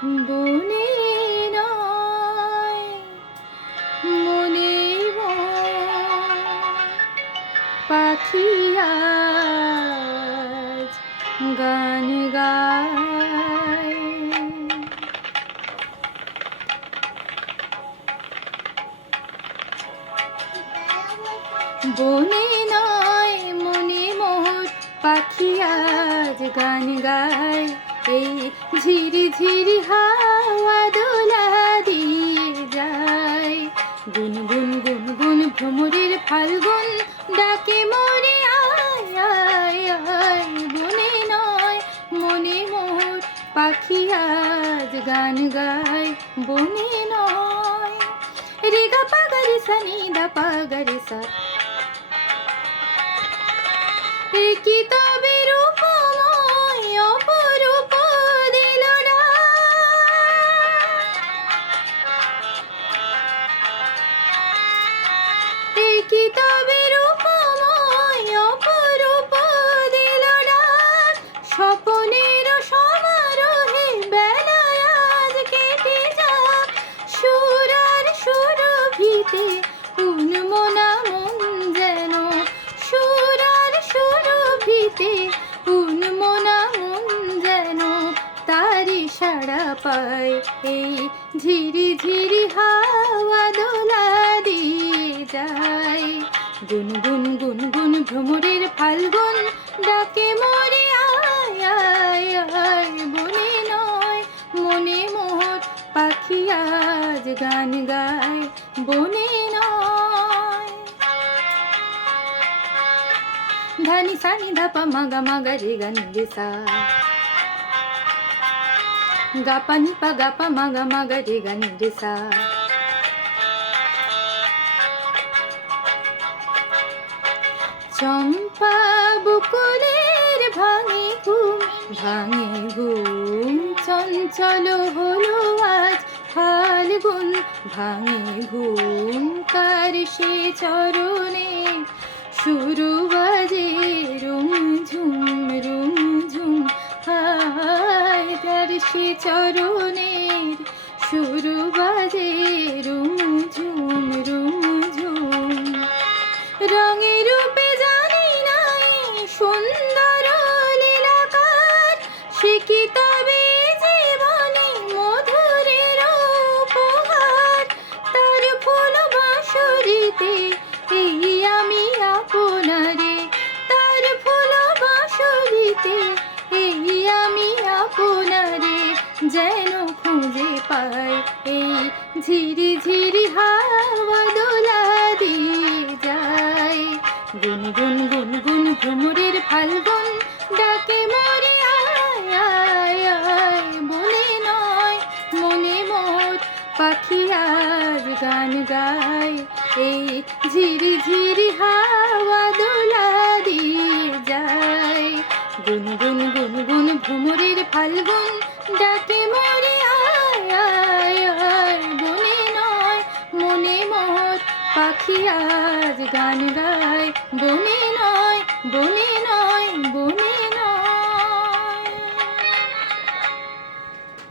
বনে নয় মনে পাখি আজ গান গায়। বনে নয় মনে মোর পাখি আজ গান গায়। এই ঝিরি ঝিরি হাওয়া দোলা দিয়ে যায়। গুন গুন গুন গুন ভ্রমরের ফাল্গুন ডাকে মোরে আয় আয় আয়। বনে নয় মনে মোর পাখি আজ গান গায়। বনে নয় রে গা পা গা রে সা নি দা পা গা রে সা। কি তবে রূপময় অপরূপ দিল না। কি তবে রূপময় অপরূপ দিল না। স্বপনের সমারোহে বেলায় আজ কেটে যাক। সুর আর সুরভিতে উন্মনা মন যেন। সুর আর সুরভিতে উন্মনা মন যেন তারি সাড়া পায়। এই ঝিরি ঝিরি হাওয়া দোলা দিয়ে যায়। গুন গুন গুন গুন ভ্রমরের ফাল্গুন ডাকে মোরে আয় আয় আয়। বনে নয় মনে মোর পাখি আজ গান গায়। বনে নয় ধানি সানি ধাপা মাগা মাগা রে গা নি রে সা। গাপা নিপা গাপা মাগা মাগা রে গা নি রে সা। চম্পা বকুলের ভাঙে ঘুম চঞ্চল হলো আজ ফাল্গুন। ভাঙে ঘুম কার সে চরণে শুরু বাজে রুম ঝুম হায়। তার সে চরণের শুরু বাজে রুম ঝুম রঙে রূপে জানি নাই সুন্দর লীলাকার। সে কি তবে জীবনে মধুরের উপহার। তার ফুল বাঁশরিতে এই আমি আপনারে। তার ফুল বাঁশরিতে এই আমি আপনারে যেন খুঁজে পাই। এই ঝিরি ঝিরি হাওয়া দোলা দিয়ে যায়। গুন গুন গুন গুন ভ্রমরের ফাল্গুন ডাকে মোরে আয় আয় আয়। বনে নয় মনে মোর পাখি আজ গান গায়। এই ঝিরি ঝিরি হাওয়া দোলা দিয়ে যায়। গুন গুন গুন গুন ভ্রমরের ফাল্গুন ডাকে মোরে আয় আয় আয়। বনে নয় মনে মোর পাখি আজ গান গায়। বনে নয়